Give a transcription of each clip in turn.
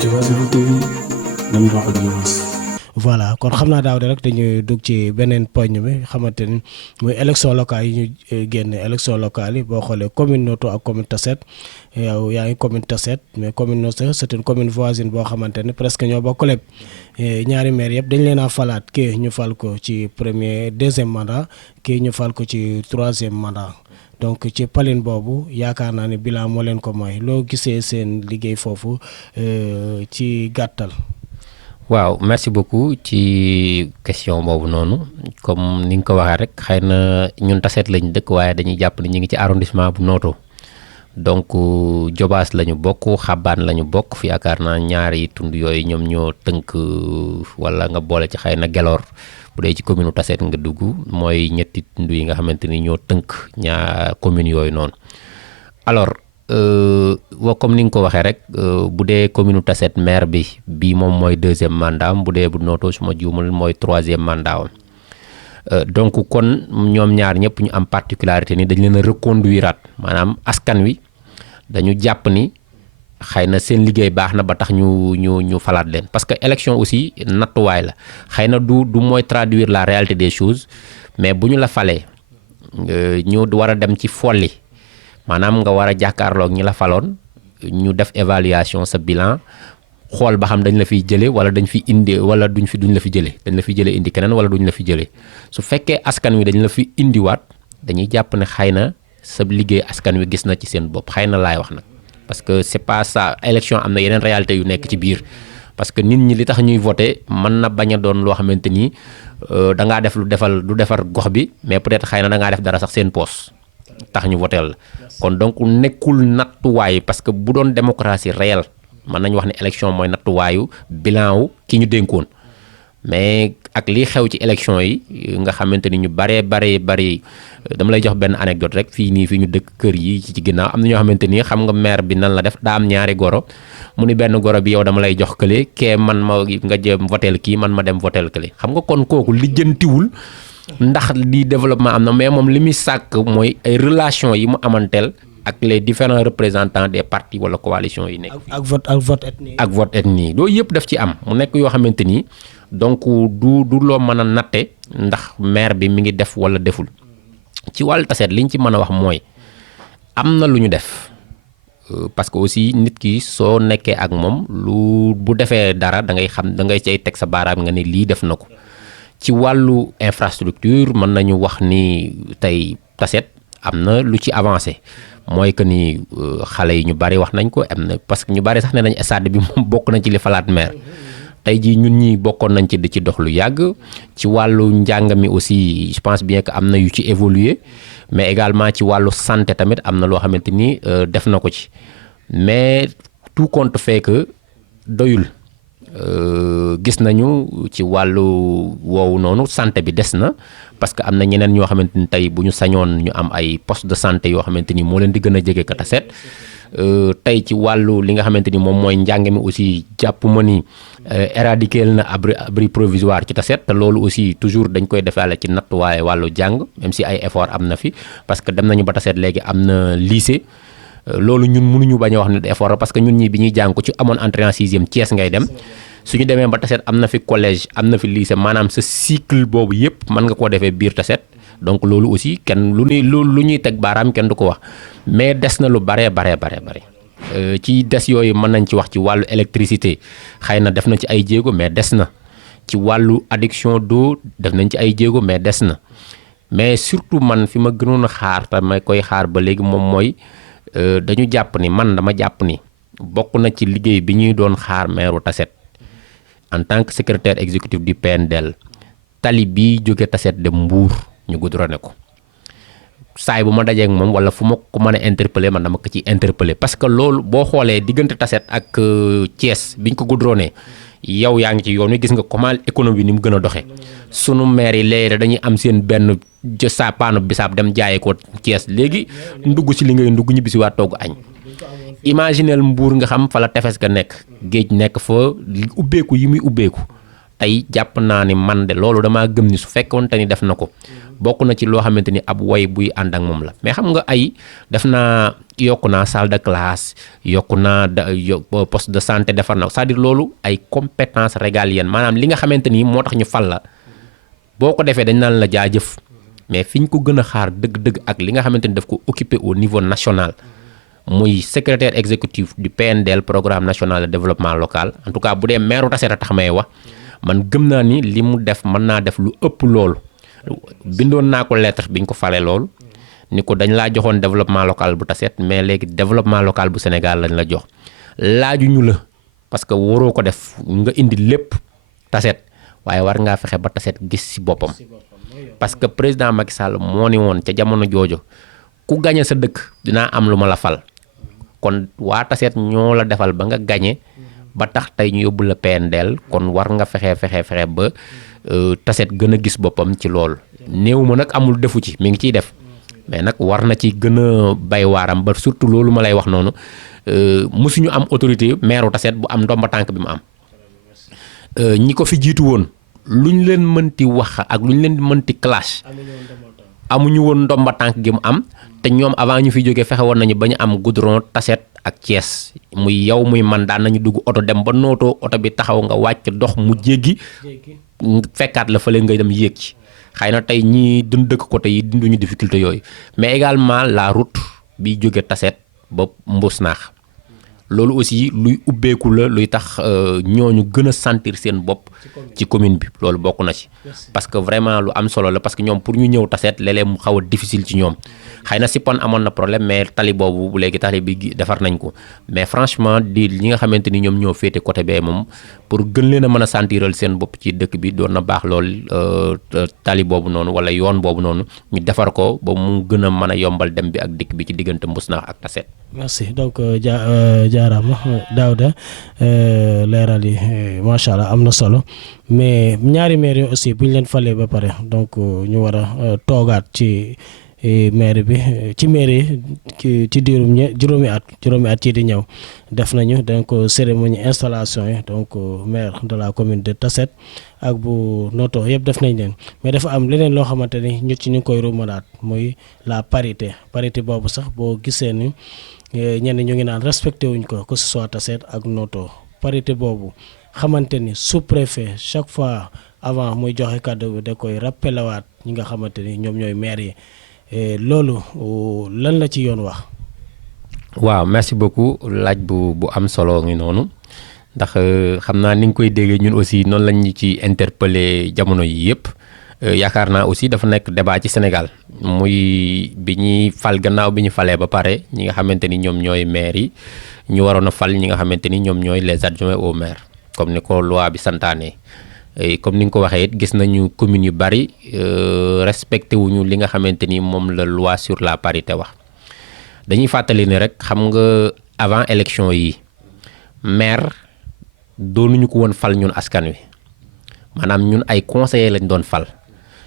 Diobass Info TV nañ wax ak Diobass. voilà kon xam naa daaw de rek dañuy dugg ci beneen poñ bi xamante ni muy élection locale yi ñu génne élection locale yi boo xoolee commune Noto ak commune Tassette yow yaa ngi commune Tassette mais commune Noto c'est une commune voisine boo xamante ni presque ñoo bokk lépp ñaari maire yëpp dañ leen a falaat kii ñu fal ko ci deuxième mandat kii ñu fal ko ci troisième mandat donc ci palin boobu yaakaar naa ne bilan moo leen ko mooy loo gisee seen liggéey foofu ci gàttal. waaw merci beaucoup ci question boobu noonu comme ni nga ko waxee rek xëy na ñun Tassette lañ dëkk waaye dañuy jàpp ni ñu ngi ci arrondissement bu Noto donc Diobass lañu bokk Xabaan lañu bokk fi yaakaar naa ñaari tund yooyu ñoom ñoo tënk wala nga boole ci xëy na Gelor bu dee ci commune Tassette nga dugg mooy ñetti tund yi nga xamante ni ñoo tënk commune yooyu noonu alors comme ni nga ko waxee rek bu dee commune Tassette maire bi moom mooy deuxième mandat bu dee bu Noto su ma juumul mooy troisième mandat am donc kon ñoom ñaar ñëpp ñu am particularité ni dañ leen a reconduiraat maanaam askan wi dañu jàpp ni xëy na seen liggéey baax na ba tax ñu falaat leen parce que élection aussi nattuwaay la xëy na du mooy traduire la réalité des choses mais bu ñu la falee ñu war a dem ci folli maanaam nga war a jàkkaarloog ñi la faloon ñu def évaluation sa bilan xool ba xam dañ la fiy jëlee wala dañ fi indi wala duñ la fi jëlee dañ la fi jëlee indi keneen wala duñ la fi jëlee su fekkee askan wi dañ la fi indiwaat dañuy jàpp ne xëy na sa liggéey askan wi gis na ci seen bopp xëy na laay wax nag parce que c'est pas ça élection am na yeneen réalité yu nekk ci biir parce que nit ñi li tax ñuy voté mën na bañ a doon loo xamante ni da ngaa def lu defar gox bi mais peut-être xëy na da ngaa def dara sax seen poos tax ñu voté la kon donc nekkul nattuwaay parce que bu doon démocratie réelle mën nañu wax ne élection mooy nattuwaayu bilan wu ki ñu dénkoon mais ak lii xew ci élection yi nga xamante ni ñu bari dama lay jox benn anecdote rek fii ñu dëkk kër yi ci ginnaaw am na ñoo xamante ni xam nga maire bi nan la def daa am ñaari goro mu ni benn goro bi yow dama lay jox kële kee man ma nga jëm votel kii man ma dem votel kële xam nga kon kooku lijjantiwul ndax di développement am na mais moom li muy sàkk mooy ay relation yi mu amanteel ak les différents représentants des partis wala coalition yi nekk ak vote ethnique. ak vote ethnique loolu yëpp daf ci am mu nekk yoo xamante ni donc du loo mën a natte ndax maire bi mi ngi def wala deful ci wàllu Tassette liñ ci mën a wax mooy am na lu ñu def parce que aussi nit ki soo nekkee ak moom lu bu defee dara da ngay xam da ngay cay teg sa baaraam nga ne lii def na ko ci wàllu infrastructure mën nañu wax ni tey Tassette am na lu ci avancé mooy que ni xale yi ñu bari wax nañ ko am na parce que ñu bari sax ne nañ stade bi moom bokk nañ ci li falaat maire tey jii ñun ñi bokkoon nañ ci di ci dox lu yàgg ci wàllu njàng mi aussi je pense bien que am na yu ci évoluer mais également ci wàllu santé tamit am na loo xamante ni def na ko ci mais tout compte fait que doyul gis nañu ci wàllu woowu noonu santé bi des na parce que am na ñeneen ñoo xamante ni tey bu ñu sañoon ñu am ay poste de santé yoo xamante ni moo leen di gën a jege ka Tassette tey ci wàllu li nga xamante ni moom mooy njàng mi aussi jàpp ma ni éradiquer na abri provisoire ci Tassette te loolu aussi toujours dañ koy defaale ci nattuwaaye wàllu jàng même si ay effort am na fi parce que dem nañu ba Tassette léegi am na lycée loolu ñun mënuñu bañ a wax ne effort parce que ñun ñi bi ñuy jàng ku ci amoon entrée en sixième Thiès ngay dem suñu demee ba Tassette am na fi collège am na fi lycée maanaam sa cycle boobu yëpp mën nga koo defee biir Tassette donc loolu aussi kenn lu ñuy teg baaraam kenn du ko wax mais des na lu bare ci des yooyu mën nañ ci wax ci wàllu électricité xëy na def na ci ay jéego mais des na ci wàllu adduction d'eau def nañ ci ay jéego mais des na mais surtout man fi ma gënoon a xaar te ma koy xaar ba léegi moom mooy dañu jàpp ni man dama jàpp ni bokk na ci liggéey bi ñuy doon xaar maire Tassette en tant que secrétaire exécutif du PNDL tali bii jóge Tassette dem Mbour ñu goudronné ko saay bu ma dajee ak moom wala fu ma ko mën a interpeller man dama ko ci interpeller parce que loolu boo xoolee diggante Tassette ak Thiès biñ ko goudronné yow yaa ngi ci yoon wi gis nga comment économie ni mu gën a doxee sunu maire yi léegi dañuy am seen benn paanu bisaab dem jaayee ko Thiès léegi ndugg ci li ngay ndugg ñibbi si waat togg añ imagineel Mbour nga xam fa la tefes ga nekk géej nekk fa ubbeeku yi muy ubbeeku tey jàpp naa ni man de loolu damaa gëm ni su fekkoon te ni def na ko bokk na ci loo xamante ni ab woy buy ànd ak moom la mais xam nga ay def naa yokku naa salle de classe yokku naa poste de santé defar na c'est-à-dire loolu ay compétences régaliennes maanaam li nga xamante ni moo tax ñu fal la boo ko defee dañ naan la jaajëf mais fi ñu ko gën a xaar dëgg-dëgg ak li nga xamante ni daf ko occuper au niveau national muy secrétaire exécutif du PNDL programme national de développement local en tout cas bu dee maire Tassette a tax may wax man gëm naa ni li mu def mën naa def lu ëpp loolu bindoon naa ko lettre bi ñu ko falee loolu ni ko dañ laa joxoon développement local bu Tassette mais léegi développement local bu Sénégal lañ la jox laajuñu la parce que waroo ko def nga indi lépp Tassette waaye war ngaa fexe ba Tassette gis ci boppam parce que président Macky Sall moo ni woon ca jamono jooju ku gañe sa dëkk dinaa am lu ma la fal kon waa Tassette ñoo la defal ba nga gañe ba tax tey ñu yóbbu la PNDL kon war nga fexe ba Tassette gën a gis boppam ci loolu néew ma nag amul defu ci mi ngi ciy def mais nag war na ci gën a bay waaram ba surtout loolu ma lay wax noonu mësuñu am autorité maire Tassette bu am ndomba tànk bi mu am ñi ko fi jiitu woon luñ leen mënti wax ak luñ leen mënti clash amuñu woon ndomba tànk gi mu am te ñoom avant ñu fi jógee fexe woon nañu ba ñu am goudron Tassette ak Thiès muy yow muy man daan nañu dugg oto dem ba nootoo oto bi taxaw nga wàcc dox mu jéggi fekkaat la fële ngay dem yéeg ci xëy na tey ñii dund dëkk côté yi dunduñu difficulté yooyu mais également la route bi jóge Tassette ba Mbousnakh loolu aussi luy ubbeeku la luy tax ñooñu gën a sentir seen bopp ci commune bi loolu bokk na ci parce que vraiment lu am solo la parce que ñoom pour ñu ñëw Tassette léeg-léeg mu xaw a difficile ci ñoom xëy na Sipone amoon na problème mais tali boobu bu léegi tali bi defar nañ ko mais franchement di ñi nga xamante ni ñoom ñoo féete côté bee moom pour gën leen a mën a sentiral seen bopp ci dëkk bi doon na baax lool tali boobu noonu wala yoon boobu noonu ñu defar ko ba mu gën a mën a yombal dem bi ak dikk bi ci diggante Mbousnakh ak Tassette. merci donc jaaraama Daouda leeral yi macha allah am na solo mais ñaari maire yi aussi bu ñu leen falee ba pare donc ñu war a toogaat ci maire bi ci maire yi ci diirum juróomi at ci di ñëw def nañu donc cérémonie installation yi donc maire de la commune de Tassette ak bu Noto yëpp def nañ leen mais dafa am leneen loo xamante ni ñu ngi koy rumalaat muy la parité boobu sax boo gisee ni ñenn ñu ngi naan respecté wuñ ko que ce soit Tassette ak Noto parité boobu xamante ni sous-préfet chaque fois avant muy joxe kàddu bi da koy rappelewaat ñi nga xamante ni ñoom ñooy maire yi loolu lan la ci yoon wax. waaw merci beaucoup laaj bu am solo ngi noonu ndax xam naa ni nga koy déggee ñun aussi noonu lañ ñu ci interpellé jamono yi yëpp yaakaar naa aussi dafa nekk débat ci Sénégal muy bi ñuy fal gannaaw bi ñu falee ba pare ñi nga xamante ni ñoom ñooy maire yi ñu waroon a fal ñi nga xamante ni ñoom ñooy les adjoints au maire comme ni ko loi bi santaane comme ni nga ko waxee it gis nañu communes yu bari respecté wuñu li nga xamante ni moom la loi sur la parité wax dañuy fàttali ni rek xam nga avant élection yi maire doonuñu ko woon fal ñun askan wi maanaam ñun ay conseillers lañ doon fal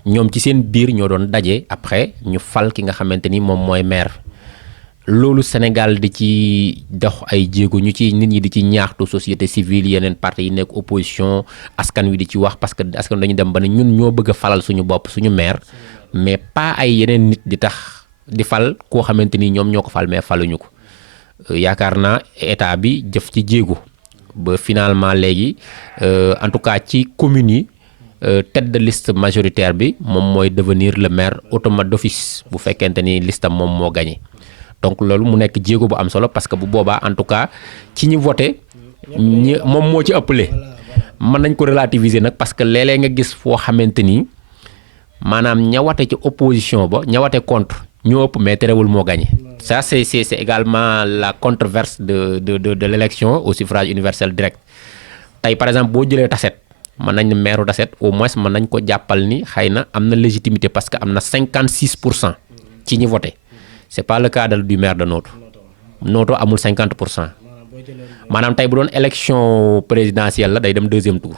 ñoom ci seen biir ñoo doon daje après ñu fal ki nga xamante ni moom mooy maire loolu Sénégal di ci dox ay jéego ñu ci nit ñi di ci ñaaxtu société civile yeneen parti yi nekk opposition askan wi di ci wax parce que askan dañu dem ba ne ñun ñoo bëgg a falal suñu bopp suñu maire mais pas ay yeneen nit di tax di fal koo xamante ni ñoom ñoo ko fal mais faluñu ko yaakaar naa état bi jëf ci jéego ba finalement léegi en tout cas ci communes yi tête de liste majoritaire bi moom mooy devenir le maire automate d'office bu fekkente ni listam moom moo gagné donc loolu mu nekk jéego bu am solo parce que bu boobaa en tout cas ci ñi voté ñi moom moo ci ëppale mën nañ ko relativiser nag parce que léeg-léeg nga gis foo xamante ni maanaam ñawate ci opposition ba ñawate contre ñoo ëpp mais terewul moo gagné ça c'est également la controverse de l'élection au suffrage universel direct tey par exemple boo jëlee Tassette mën nañ ne maire Tassette au moins mën nañ ko jàppal ni xëy na am na légitimité parce que am na 56% ci ñi voté c'est pas le cas du maire de Noto amul 50% maanaam tey bu doon élection présidentielle la day dem deuxième tour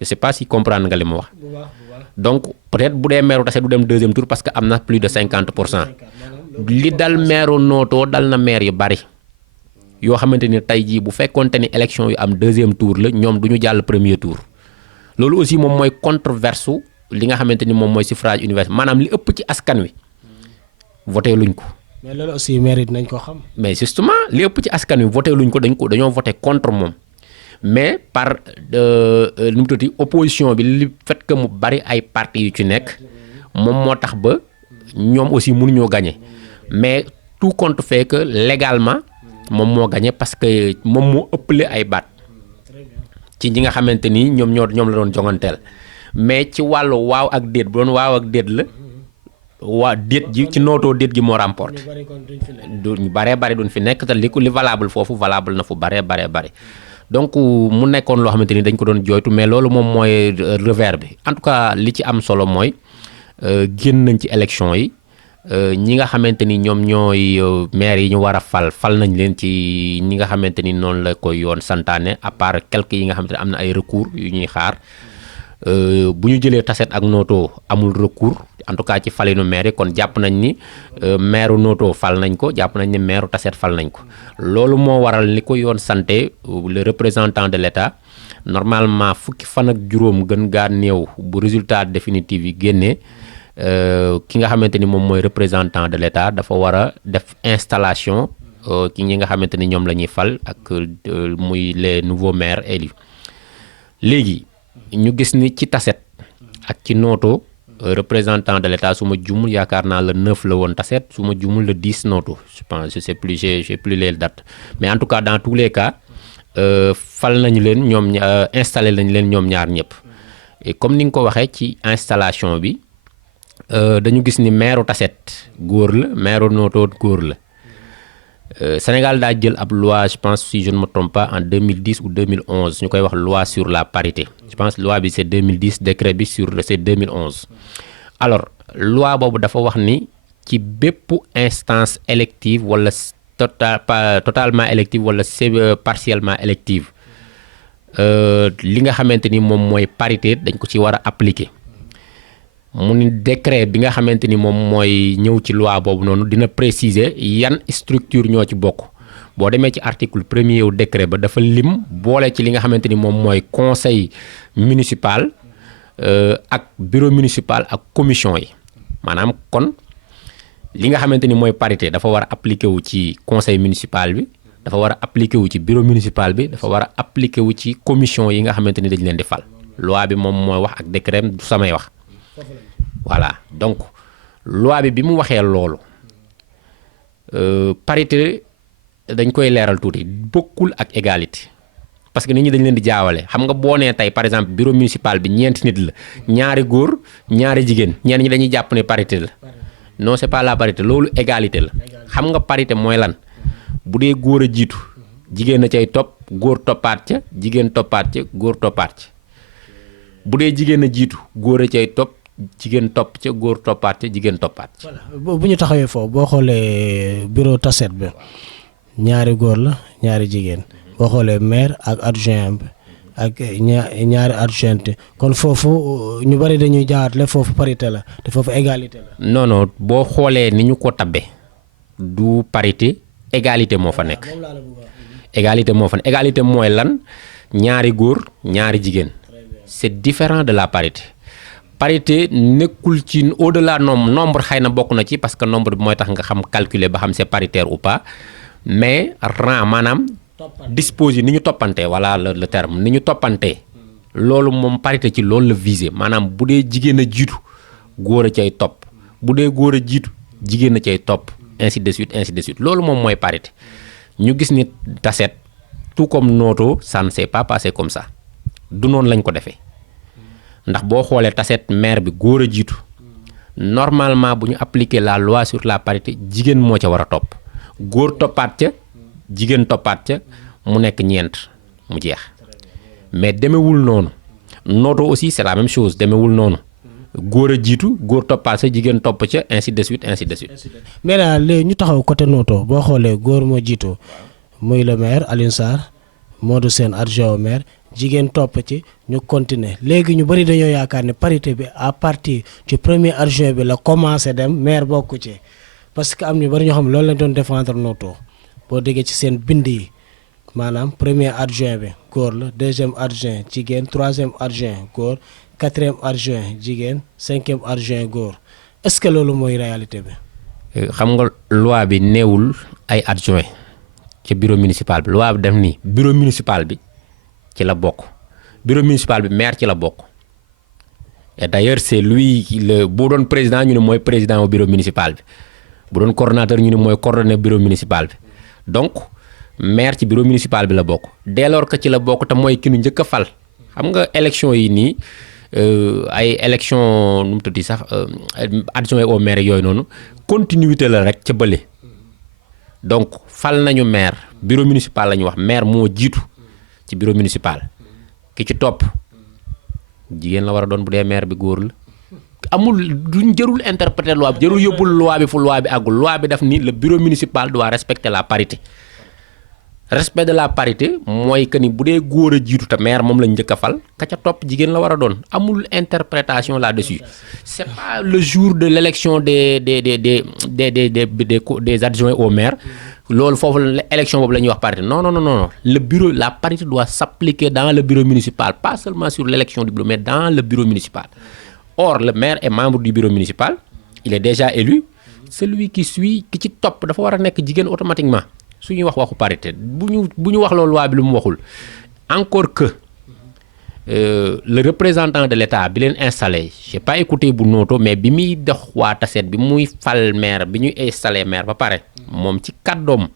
je sais pas si comprendre nga li ma wax donc peut-être bu dee maire Tassette du dem deuxième tour parce que am na plus de 50% li dal maire Noto dal na maire yu bari yoo xamante ni tey jii bu fekkoonte ni élection yu am deuxième tour la ñoom du ñu jàll premier tour loolu aussi moom mooy controverse li nga xamante ni moom mooy suffrage universel maanaam li ëpp ci askan wi voté luñ ko mais loolu aussi maire yi dinañ ko xam. mais justement li ëpp ci askan wi voté luñ ko dañoo voté contre moom mais par nu mu tuddati opposition bi li fait que mu bari ay parti yu ci nekk moom moo tax ba ñoom aussi mënuñoo gagné mais tout compte fait que légalement moom moo gagné parce que moom moo ëppale ay baat ci ñi nga xamante ni ñoom la doon jonganteel mais ci wàllu waaw ak déet bu doon waaw ak déet la waa déet ji ci nootoo déet gi moo remporté ñu baree bari duñ fi nekk te li valable foofu valable na fu baree bari donc mu nekkoon loo xamante ni dañ ko doon jooytu mais loolu moom mooy revers bi en tout cas li ci am solo mooy génn nañ ci élection yi ñi nga xamante ni ñoom ñooy maire yi ñu war a fal nañ leen ci ñi nga xamante ni noonu la koy yoon santaane à part quelques yi nga xamante ni am na ay recours yu ñuy xaar bu ñu jëlee Tassette ak Noto amul recours en tout cas ci falinu maire yi kon jàpp nañ ni maire Noto fal nañ ko jàpp nañ ni maire Tassette fal nañ ko loolu moo waral li ko yoon santé le représentant de l'État normalement fukki fan ak juróom gën gaa néew bu résultat définitif yi génnee ki nga xamante ni moom mooy représentant de l'État dafa war a def installation ki ñi nga xamante ni ñoom la ñuy fal ak muy les nouveaux maires élus léegi ñu gis ni ci Tassette ak ci Noto représentant de l'État su ma jumul yaakaar naa le 9 la woon Tassette su ma jumul le 10 Noto je pense je sais plus j'ai plus les dates mais en tout cas dans tous les cas fal nañu leen ñoom installé nañu leen ñoom ñaar ñëpp et comme ni nga ko waxee ci installation bi dañu gis ni maire Tassette góor la maire Noto góor la Sénégal daa jël ab loi je pense si je ne me trompe pas en 2010 ou 2011 ñu koy wax loi sur la parité je pense loi bi c'est 2010 décret bi c'est 2011 alors loi boobu dafa wax ni ci bépp instance élective wala totalement élective wala partiellement élective li nga xamante ni moom mooy parité dañ ko ci war a appliquer mu ni décret bi nga xamante ni moom mooy ñëw ci loi boobu noonu dina préciser yan structure ñoo ci bokk boo demee ci article premier wu décret ba dafa lim boole ci li nga xamante ni moom mooy conseil municipal ak bureau municipal ak commission yi maanaam kon li nga xamante ni mooy parité dafa war a appliquer wu ci conseil municipal bi dafa war a appliquer wu ci bureau municipal bi dafa war a appliquer wu ci commission yi nga xamante ni dañ leen di fal loi bi moom mooy wax ak décret du samay wax voilà donc loi bi mu waxee loolu parité dañ koy leeral tuuti bokkul ak égalité parce que nit ñi dañ leen di jaawale xam nga boo nee tey par exemple bureau municipal bi ñeenti nit la ñaari góor ñaari jigéen ñenn ñi dañuy jàpp ne parité la non c'est pas la parité loolu égalité la xam nga parité mooy lan bu dee góor a jiitu jigéen a cay topp góor toppaat ca jigéen toppaat ca góor toppaat ca bu dee jigéen a jiitu góor a cay topp jigéen topp ca góor toppaat ca jigéen toppaat ca. voilà bu ñu taxawee foofu boo xoolee bureau Tassette bi ñaari góor la ñaari jigéen boo xoolee maire ak adjoint bi ak ñaari adjoint kon foofu ñu bari dañuy jaawatle foofu parité la te foofu égalité la. non non boo xoolee ni ñu ko tabbe du parité égalité moo fa nekk. égalité moo fa nekk égalité mooy lan ñaari góor ñaari jigéen c'est différent de la parité. parité nekkul ci au-delà nombre xëy na bokk na ci parce que nombre bi mooy tax nga xam calculer ba xam c'est paritaire ou pas mais rang maanaam disposer ni ñu toppantee voilà le terme ni ñu toppantee loolu moom parité ci loolu la viser maanaam bu dee jigéen a jiitu góor a cay topp bu dee góor a jiitu jigéen a cay topp ainsi de suite loolu moom mooy parité ñu gis ni Tassette tout comme Noto ça ne s'est pas passé comme ça du noonu lañ ko defee ndax boo xoolee Tassette maire bi góor a jiitu normalement bu ñu appliquer la loi sur la parité jigéen moo ca war a topp góor toppaat ca jigéen toppaat ca mu nekk ñeent mu jeex mais demewul noonu Noto aussi c'est la même chose demewul noonu góor a jiitu góor toppaat sa jigéen topp ca ainsi de suite. mais daal léegi ñu taxaw côté Noto boo xoolee góor moo jiitu muy le maire Alioune Sarr Modou Sène adjoint au maire jigéen topp ci ñu continuer léegi ñu bari dañoo yaakaar ne parité bi à partir ci premier adjoint bi la commencé dem maire bokku ci parce que am ñu bari ñoo xam loolu lañ doon défendre Noto boo déggee ci seen bind yi maanaam premier adjoint bi góor la deuxième adjoint jigéen troisième adjoint góor quatrième adjoint jigéen cinquième adjoint góor est-ce que loolu mooy réalité bi. xam nga loi bi neewul ay adjoint ci bureau municipal bi loi bi def ni bureau municipal bi ci la bokk bureau municipal bi maire ci la bokk et d'ailleurs c'est lui le bu doon président ñu ne mooy président au bureau municipal bi bu doon coordonnateur ñu ne mooy coordonnateur bureau municipal bi donc maire ci bureau municipal bi la bokk dès lors que ci la bokk te mooy ki nu njëkk a fal xam nga élection yi nii ay élection nu mu tuddi sax adjoint au maire yooyu noonu continuité la rek ca bële donc fal nañu maire bureau municipal la ñu wax maire moo jiitu ci bureau municipal ki ci topp jigéen la war a doon bu dee maire bi góor la amul duñ jërul interpréter loi bi jërul yóbbul loi bi fu loi bi àggul loi bi daf ni le bureau municipal doit respecter la parité respect de la parité mooy que ni bu dee góor a jiitu te maire moom lañ njëkk a fal ka ca topp jigéen la war a doon amul interprétation là-dessus c'est pas le jour de l'élection des adjoints au maire loolu foofu l'élection boobu la ñuy wax parité non le bureau la parité doit s'appliquer dans le bureau municipal pas seulement sur l'élection du bureau mais dans le bureau municipal. Or le maire est membre du bureau municipal il est déjà élu celui qui suit ki ci topp dafa war a nekk jigéen automatiquement su ñuy wax waxu parité bu ñu wax loolu loi bi lu mu waxul encore que le représentant de l'État bi leen installé j'ai pas écouté bu nooto mais bi muy dox waa Tassette bi muy fal maire bi ñuy installé maire ba pare moom ci kàddoom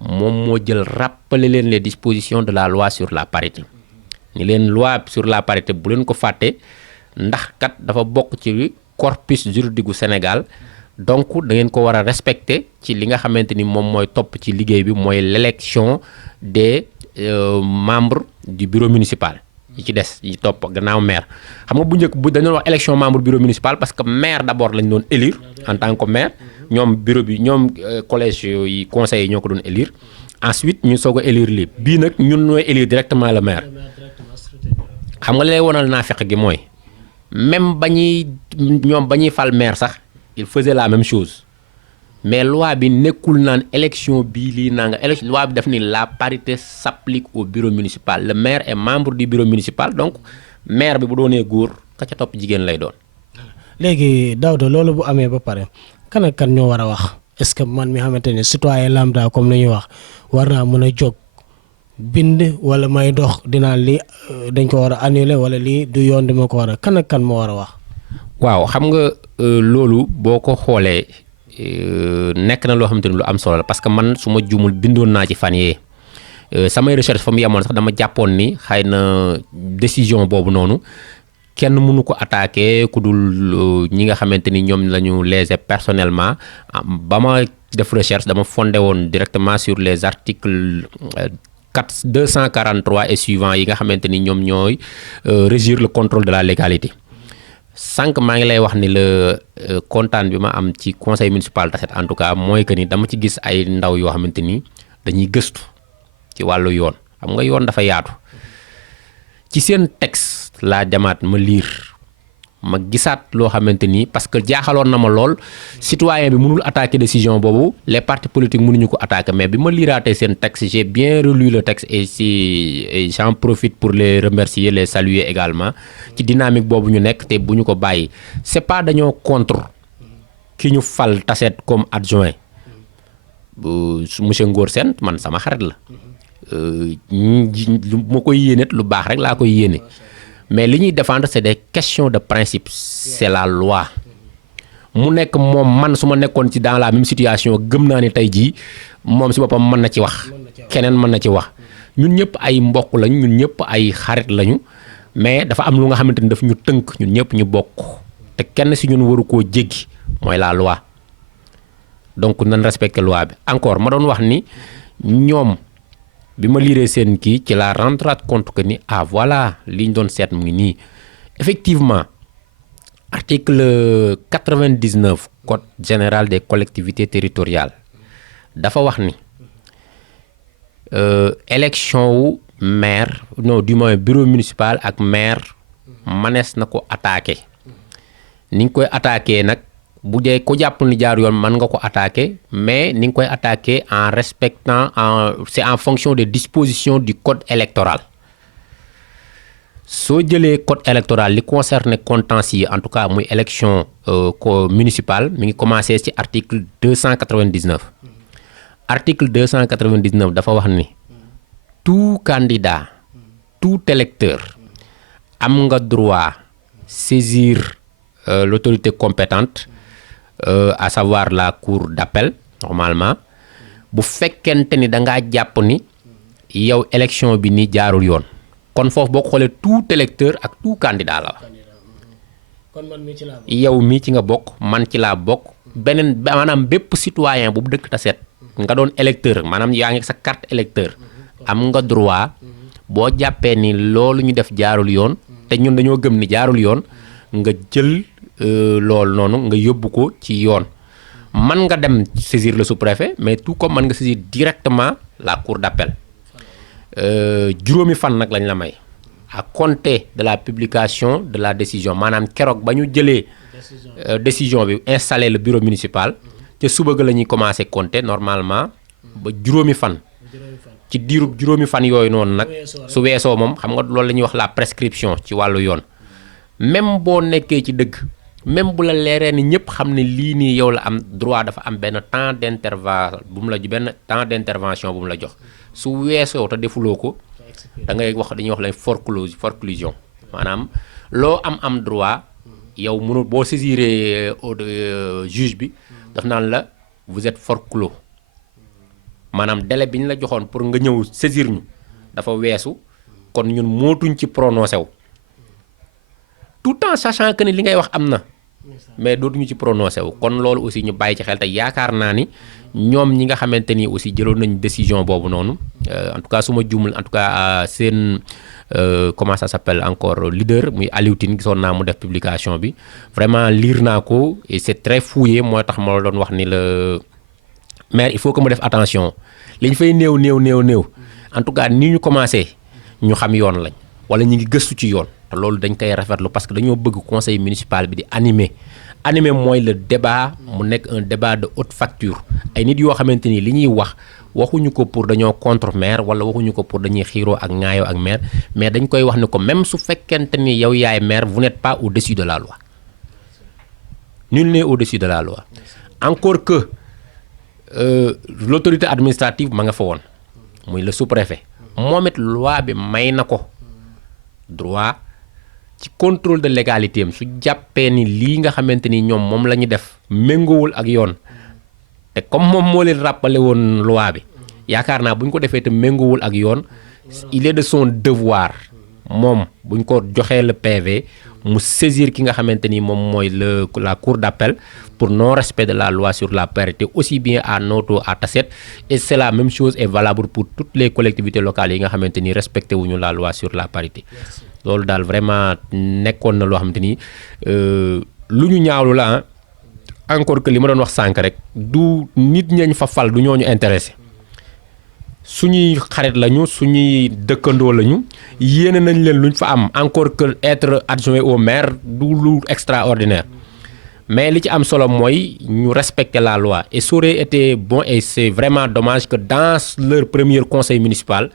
moom moo jël rappeler leen les dispositions de la loi sur la parité ni leen loi sur la parité bu leen ko fàtte ndax kat dafa bokk ci corpus juridique gu Sénégal donc da ngeen ko war a respecter ci li nga xamante ni moom mooy topp ci liggéey bi mooy l'élection des membres du bureau municipal yi ci des yi topp gannaaw maire xam nga bu njëkk bu dañu wax élection membre bureau municipal parce que maire d'abord lañ doon élire en tant que maire ñoom bureau bi ñoom collège yi conseil yi ñoo ko doon élire ensuite ñu soog a élire lii bii nag ñun ñooy élire directement le maire xam nga lay wonal naa fekk gi mooy même ñoom ba ñuy fal maire sax il faisait la même chose mais loi bi nekkul naan élection bii lii naa nga élection loi bi def ni la parité s'applique au bureau municipal le maire est membre du bureau municipal donc maire bi bu doonee góor ka ca topp jigéen lay doon. léegi Daouda loolu bu amee ba pare kan ak kan ñoo war a wax est-ce que man mi xamante ne citoyen lambda comme ni ñuy wax war naa mën a jóg bind wala may dox dinaa lii dañ ko war a annuler wala lii du yoon dama ko war a kan ak kan moo war a wax. waaw xam nga loolu boo ko xoolee nekk na loo xamante ni lu am solo la parce que man su ma juumul bindoon naa ci fan yee samay recherche fa mu yemoon sax dama jàppoon ni xëy na décision boobu noonu kenn mënu ko attaquer ku dul ñi nga xamante ni ñoom la ñu léser personnellement ba ma def recherche dama fondé woon directement sur les articles 243 et suivants yi nga xamante ni ñoom ñooy régir le contrôle de la légalité. sànq maa ngi lay wax ni la kontaan bi ma am ci conseil municipal Tassette en tout cas mooy que ni dama ci gis ay ndaw yoo xamante ni dañuy gëstu ci wàllu yoon xam nga yoon dafa yaatu ci seen texte laa jamaat ma lire ma gisaat loo xamante ni parce que jaaxaloon na ma lool citoyen bi mënul attaquer décision boobu les partis politiques mënuñu ko attaquer mais bi ma liraatee seen texte j'ai bien relu le texte et j'en profite pour les remercier les saluer également ci dynamique boobu ñu nekk te bu ñu ko bàyyi c'est pas dañoo contre ki ñu fal Tassette comme adjoint monsieur Ngor Sène man sama xarit la lu ma koy yéene lu baax rek laa koy yéene mais li ñuy défendre c'est des questions de principe c'est la loi mu nekk moom man su ma nekkoon ci dans la même situation gëm naa ni tey jii moom si boppam mën na ci wax keneen mën na ci wax ñun ñëpp ay mbokk lañu ñun ñëpp ay xarit lañu mais dafa am lu nga xamante ni daf ñu tënk ñun ñëpp ñu bokk te kenn si ñun waru koo jéggi mooy la loi donc nan respecter loi bi encore ma doon wax ni ñoom bi ma liiree seen kii ci la rendre compte que ni voilà li ñu doon seet mu ngi nii effectivement article 99 code général des collectivités territoriales dafa wax ni élection wu maire non du moins bureau municipal ak maire manees na ko attaquer ni nga koy attaquer nag bu dee ko jàpp ni jaar yoon mën nga ko attaquer mais ni nga koy attaquer en respectant c'est en fonction des dispositions du code électoral soo jëlee code électoral li concerné contentieux en tout cas muy élection municipale mi ngi commencé ci article 299 article 299 dafa wax ni tout candidat tout électeur am nga droit saisir l'autorité compétente à savoir la cour d'appel normalement bu fekkente ni da ngaa jàpp ni yow élection bi ni jaarul yoon kon foofu boo ko xoolee tout électeur ak tout candidat la yow mii ci nga bokk man ci laa bokk beneen maanaam bépp citoyen bu dëkk Tassette nga doon électeur maanaam yaa ngi sa carte électeur am nga droit boo jàppee ni loolu ñu def jaarul yoon te ñun dañoo gëm ni jaarul yoon nga jël loolu noonu nga yóbbu ko ci yoon man nga dem saisir le sous-préfet mais tout comme man nga saisir directement la cour d'appel juróomi fan nag lañ la may à compter de la publication de la décision maanaam keroog ba ñu jëlee décision bi installer le bureau municipal ca suba ga la ñuy commencer compter normalement ba juróomi fan ci diirub juróomi fan yooyu noonu nag su weesoo moom xam nga loolu la ñuy wax la prescription ci wàllu yoon même boo nekkee ci dëgg même bu la leeree ni ñëpp xam ne lii nii yow la am droit dafa am benn temps d'intervention bu mu la jox su weesoo te defuloo ko da ngay wax dañuy wax la forclusion maanaam loo am droit yow mënul boo saisiree juge bi daf naan la vous êtes forclos maanaam délai bi ñu la joxoon pour nga ñëw saisir ñu dafa weesu kon ñun mootuñ ci prononcé wu tout en sachant que ni li ngay wax am na mais dootuñu ci prononcé wu kon loolu aussi ñu bàyyi ci xel te yaakaar naa ni ñoom ñi nga xamante ni aussi jëloon nañ décision boobu noonu en tout cas su ma juumul en tout cas seen comment ça s'appelle encore leader muy Aliou Tine gisoon naa mu def publication bi vraiment lire naa ko et c'est très fouillé moo tax ma la doon wax ni la maire il faut que mu def attention li ñu fay néew en tout cas ni ñu commencé ñu xam yoon lañ wala ñu ngi gëstu ci yoon te loolu dañ koy rafetlu parce que dañoo bëgg conseil municipal bi di animer mooy le débat mu nekk un débat de haute facture ay nit yoo xamante ni li ñuy waxuñu ko pour dañoo contre maire wala waxuñu ko pour dañuy xiiroo ak ŋaayoo ak maire mais dañ koy wax ni ko même su fekkente ni yow yaay maire vous n'êtes pas au-dessus de la loi nul n'est au-dessus de la loi encore que l'autorité administrative ma nga fa woon muy le sous-préfet moom it loi bi may na ko droit ci contrôle de légalité am su jàppee ni lii nga xamante ni ñoom moom la ñu def méngoowul ak yoon te comme moom moo leen rappelé woon loi bi yaakaar naa bu ñu ko defee te méngoowul ak yoon il est de son devoir moom bu ñu ko joxee le PV mu saisir ki nga xamante ni moom mooy la cour d'appel pour non respect de la loi sur la parité aussi bien à Noto à Tassette et c'est la même chose est valable pour toutes les collectivités locales yi nga xamante ni respecté wuñu la loi sur la parité loolu daal vraiment nekkoon na loo xamante ni lu ñu ñaawlu la encore que li ma doon wax sànq rek du nit ñañ fa fal du ñooñu intéressé suñuy xarit lañu suñuy dëkkandoo lañu yéene nañ leen luñ fa am encore que être adjoint au maire du lu extraordinaire mais li ci am solo mooy ñu respecter la loi et ça aurait été bon et c'est vraiment dommage que dans leur premier conseil municipal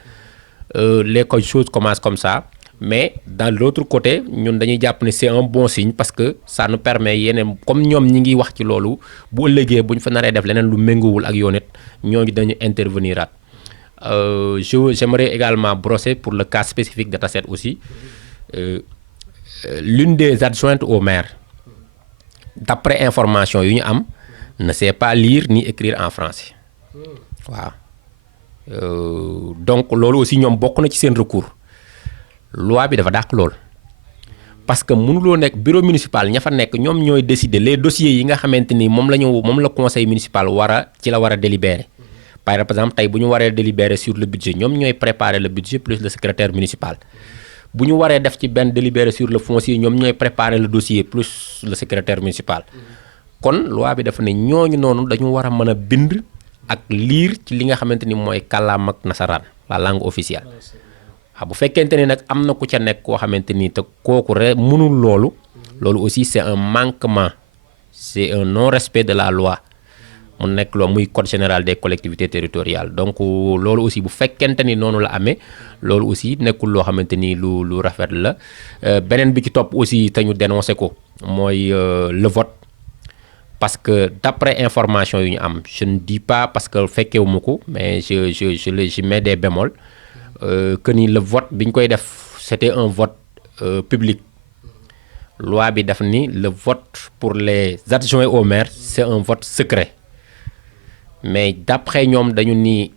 les choses commencent comme ça mais dans l'autre côté ñun dañuy jàpp ne c'est un bon signe parce que ça nous permet yeneen comme ñoom ñi ngi wax ci loolu bu ëllëgee bu ñu fa naree def leneen lu méngoowul ak yoon it ñooñu dañu intervenir at j'aimerais également brosser pour le cas spécifique de Tassette aussi l'une des adjointes au maire d'après information yu ñu am ne sait pas lire ni écrire en français waaw donc loolu aussi ñoom bokk na ci seen recours loi bi dafa dàq lool parce que mënuloo nekk bureau municipal ña fa nekk ñoom ñooy décider les dossiers yi nga xamante ni moom la conseil municipal ci la war a délibérer par exemple tey bu ñu waree délibérer sur le budget ñoom ñooy préparer le budget plus le secrétaire municipal bu ñu waree def ci benn délibérer sur le foncier ñoom ñooy préparer le dossier plus le secrétaire municipal kon loi bi dafa ne ñooñu noonu dañu war a mën a bind ak lire ci li nga xamante ni mooy kàllaam ak nasaraan la langue officielle bu fekkente ni nag am na ku ca nekk koo xamante ni te kooku rek mënul loolu aussi c'est un manquement c'est un non-respect de la loi mu nekk loo muy code général des collectivités territoriales donc loolu aussi bu fekkente ni noonu la amee loolu aussi nekkul loo xamante ni lu rafet la beneen bi ci topp aussi te ñu dénoncé ko mooy le vote parce que d'après information yu ñu am je ne dis pas parce que fekkewuma ko mais je mets des bémols que ni le vote bi ñu koy def c'était un vote public loi bi daf ni le vote pour les adjoints au maire c'est un vote secret mais d'après ñoom dañu ni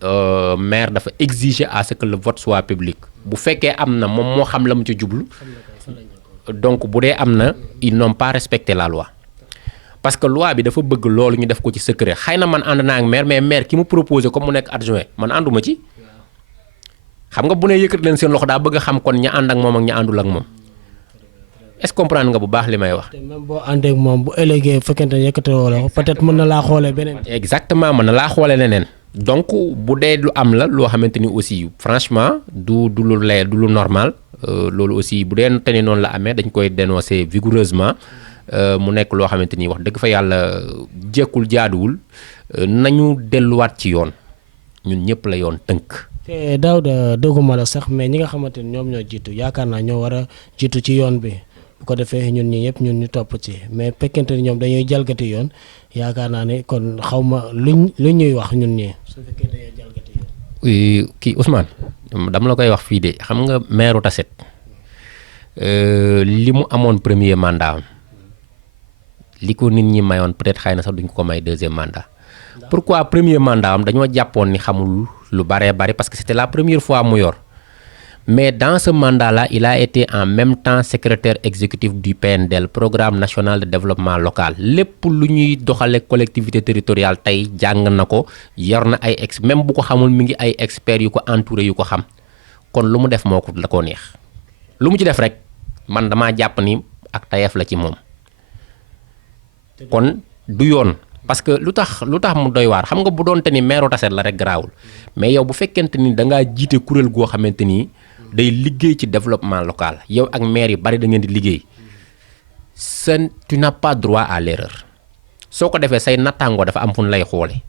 maire dafa exiger à ce que le vote soit public bu fekkee am na moom moo xam la mu ci jublu donc bu dee am na ils n'ont pas respecté la loi parce que loi bi dafa bëgg loolu ñu def ko ci secret xëy na man ànd naa ak maire mais maire ki mu proposé comme mu nekk adjoint man ànduma ci xam nga bu ne yëkkat leen seen loxo daa bëgg a xam kon ña ànd ak moom ak ña àndul ak moom est-ce que comprendre nga bu baax li may wax. te même boo àndee ak moom bu ëllëgee fekkente ne yëkkate woo loxo peut-être mën na laa xoolee beneen. exactement mën na laa xoolee leneen donc bu dee lu am la loo xamante ni aussi franchement du lu leer du lu normal loolu aussi bu dee te ni noonu la amee dañ koy dénoncer vigoureusement mu nekk loo xamante ni wax dëgg fa yàlla jekkul jaaduwul nañu delluwaat ci yoon ñun ñëpp la yoon tënk. te Daouda dëgguma la sax mais ñi nga xamante ni ñoom ñoo jiitu yaakaar naa ñoo war a jiitu ci yoon bi bu ko defee ñun ñi ñëpp ñun ñu topp ci mais fekkente ni ñoom dañuy jalgati yoon yaakaar naa ne kon xaw ma lu ñuy wax ñun ñi su fekkee dañuy jalgati yoon. kii Ousmane dama la koy wax fii de xam nga maire Tassette li mu amoon premier mandat li ko nit ñi mayoon peut-être xëy na sax duñ ko may deuxième mandat. pourquoi premier mandat am dañoo jàppoon ni xamul lu baree bari parce que c'était la première fois mu yor mais dans ce mandat-là il a été en même temps secrétaire exécutif du PNDL programme national de développement local lépp lu ñuy doxale collectivité territoriale tey jàng na ko yor na ay même bu ko xamul mi ngi ay experts yu ko entouré yu ko xam kon lu mu def moo ko la ko neex lu mu ci def rek man damaa jàpp ni ak tayef la ci moom kon du yoon. parce que lu tax mu doy waar xam nga bu doonte ni maire Tassette la rek garaawul mais yow bu fekkente ni da ngaa jiite kuréel goo xamante ni day liggéey ci développement local yow ak maire yi bari da ngeen di liggéey tu n'as pas droit à l'erreur soo ko defee say nattaangoo dafa am fu ñu lay xoole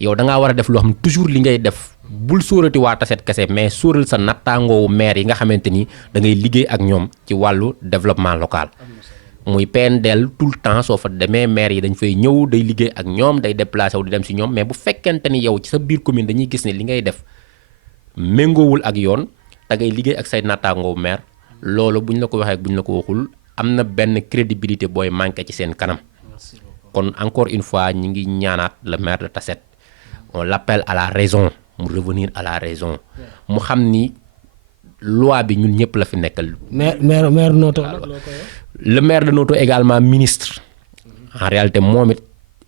yow da ngaa war a def loo xam ne toujours li ngay def bul sóorati waa Tassette kese mais sóoral sa nattaangoowu maire yi nga xamante ni da ngay liggéey ak ñoom ci wàllu développement local. muy PNDL tout le temps soo fa demee maire yi dañ fay ñëw day liggéey ak ñoom day déplacé wu di dem si ñoom mais bu fekkente ni yow ci sa biir commune dañuy gis ne li ngay def méngoowul ak yoon da ngay liggéey ak say nattaangoo maire loolu bu ñu la ko waxee ak bu ñu la ko waxul am na benn crédibilité booy manqué ci seen kanam kon encore une fois ñi ngi ñaanaat le maire de Tassette on l'appelle à la raison mu revenir à la raison mu xam ni loi bi ñun ñëpp la fi nekkal. maire Noto le maire de Noto également ministre en réalité moom it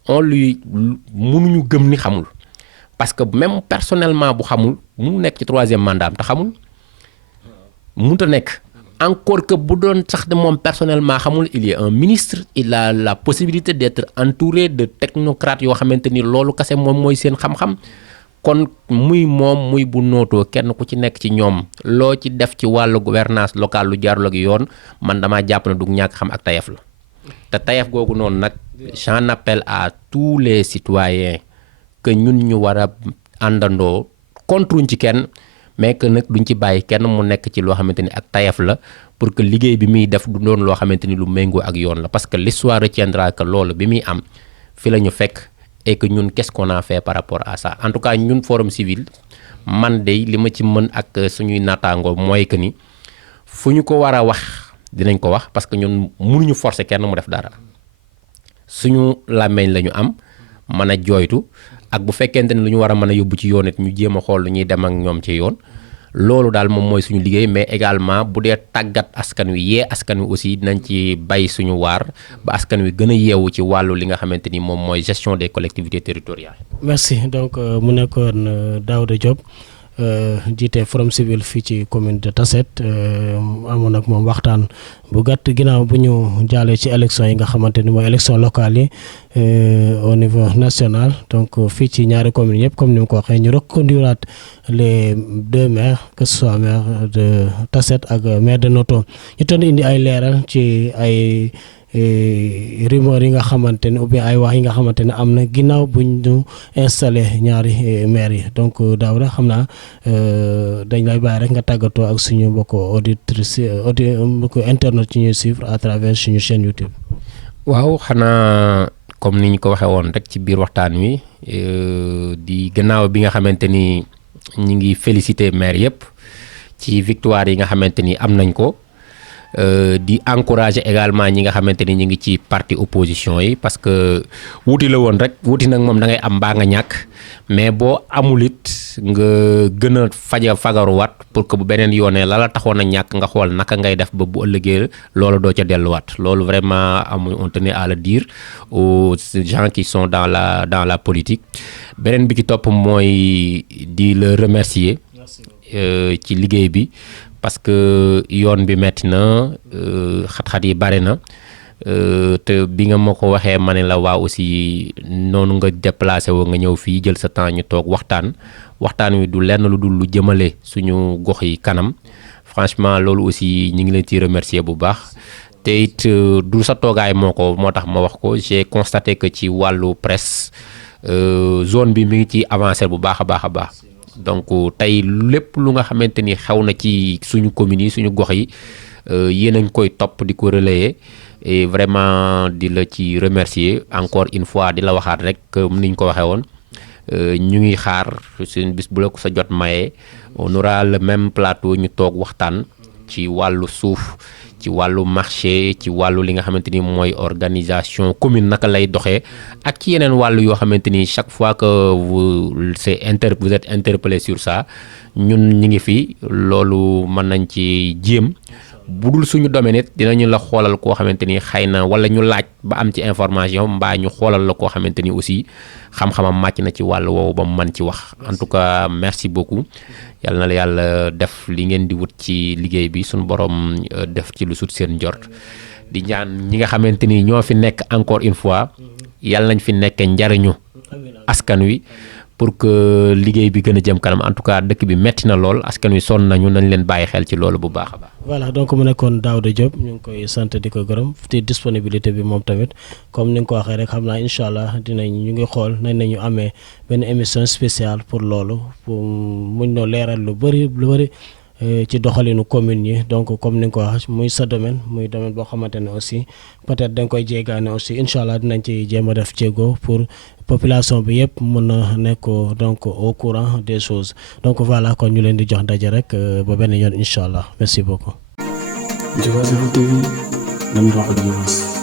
on lui mënuñu gëm ni xamul parce que même personnellement bu xamul mu nekk ci troisième mandat am te xamul mënut a nekk encore que bu doon sax de moom personnellement xamul il y a un ministre il a la possibilité d'être entouré de technocrates yoo xamante ni loolu kese moom mooy seen xam-xam kon muy moom muy bu Noto kenn ku ci nekk ci ñoom loo ci def ci wàllu gouvernance locale lu jaarul ak yoon man damaa jàpp ne du ñàkk xam ak tayef la te tayef googu noonu nag j'en appelle à tous les citoyens que ñun ñu war a àndandoo contruñ ci kenn mais que nag duñ ci bàyyi kenn mu nekk ci loo xamante ni ak tayef la pour que liggéey bi muy def du doon loo xamante ni lu méngoo ak yoon la parce que l'histoire retiendra que loolu bi muy am fi la ñu fekk et que ñun qu'est-ce qu'on a fait par rapport à ça en tout cas ñun forum civil man de li ma ci mën ak suñuy naataangoo mooy que ni fu ñu ko war a wax dinañ ko wax parce que ñun mënuñu forcer kenn mu def dara suñu làmmeñ la ñu am mën a jooytu ak bu fekkente ne lu ñu war a mën a yóbbu ci yoon it ñu jéem a xool lu ñuy dem ak ñoom ci yoon loolu daal moom mooy suñu liggéey mais également bu dee tàggat askan wi yee askan wi aussi dinañ ci bay suñu waar ba askan wi gën a yeewu ci wàllu li nga xamante ni moom mooy gestion des collectivités territoriales. merci donc mu nekkoon Daouda Diop jiite forum civil fii ci commune de Tassette amoon ak moom waxtaan bu gàtt ginnaaw bu ñu jaalee ci élection yi nga xamante ni mooy élection locale yi au niveau national donc fii ci ñaari communes yëpp comme ni mu ko waxee ñu reconduiraat les deux maires que ce soit maire de Tassette ak maire de Noto ñu toon indi ay leeral ci ay rumeur yi nga xamante ne ou bien ay wax yi nga xamante ne am na ginnaaw buñ ñu installé ñaari maire yi donc Daouda xam naa dañ lay bàyyi rek nga tàggatoo ak suñu mbokku auditrice mbokku internet ci ñuy suivre à travers suñu chaîne YouTube. waaw xanaa comme ni ñu ko waxee woon rek ci biir waxtaan wi di gannaaw bi nga xamante ni ñi ngi féliciter maire yëpp ci victoire yi nga xamante ni am nañ ko. Di encourager également ñi nga xamante ni ñu ngi ci parti opposition yi parce que wuti la woon rek wuti nag moom da ngay am mbaa nga ñàkk mais boo amul it nga gën a fagaruwaat pour que bu beneen yoonee la la taxoon a ñàkk nga xool naka ngay def ba bu ëllëgee loolu doo ca delluwaat loolu vraiment on tenait à le dire aux gens qui sont dans la politique. Beneen bi ci topp mooy di le remercier ci liggéey bi. Parce que yoon bi metti na xat-xat yi bare na te bi nga ma ko waxee ma ne la waa aussi noonu nga déplacé woo nga ñëw fii jël sa temps ñu toog waxtaan wi du lenn lu dul lu jëmale suñu gox yi kanam franchement loolu aussi ñu ngi leen ciy remercier bu baax te it du sa toogaay moo tax ma wax ko j'ai constaté que ci wàllu presse zone bi mi ngi ci avancé bu baax a baax. Donc tey lépp lu nga xamante ni xew na ci suñu communes yi suñu gox yi yéen a ngi koy topp di ko relayer et vraiment di la ci remercier encore une fois di la waxaat rek comme ni ñu ko waxee woon ñu ngi xaar seen bis bu la ko sa jot maye on aura le même plateau ñu toog waxtaan ci wàllu suuf ci wàllu marché ci wàllu li nga xamante ni mooy organisation commune naka lay doxee ak ci yeneen wàllu yoo xamante ni chaque fois que vous êtes interpellé sur ça ñun ñi ngi fi loolu mën nañ ci jéem bu dul suñu domaine it dinañu la xoolal koo xamante ni xëy na wala ñu laaj ba am ci information mbaa ñu xoolal la koo xamante ni aussi xam-xamam màcc na ci wàllu woowu ba mu mën ci wax en tout cas merci beaucoup yàlla na la yàlla def li ngeen di wut ci liggéey bi suñu borom def ci lu sut seen njort di ñaan ñi nga xamante ni ñoo fi nekk encore une fois yàlla nañ fi nekk njariñu askan wi pour que liggéey bi gën a jëm kanam en tout cas dëkk bi metti na lool askan wi sonn nañu nañ leen bàyyi xel ci loolu bu baax a baax. voilà donc mu nekkoon Daouda Diop ñu ngi koy sant di ko gërëm ci disponibilité bi moom tamit comme ni nga ko waxee rek xam naa incha allah ñu ngi xool nañu amee benn émission spéciale pour loolu pour muñ noo leeral lu bëri ci doxalinu commune yi donc comme ni nga ko wax muy sa domaine muy domaine boo xamante ne aussi peut-être da nga koy jéegaane aussi incha allah dinañ ci jéem a def jéego pour population bi yëpp mën a nekk donc au courant des choses donc voilà kon ñu leen di jox ndaje rek ba benn yoon incha allah merci beaucoup. Diobass Info TV, nañ wax ak Diobass.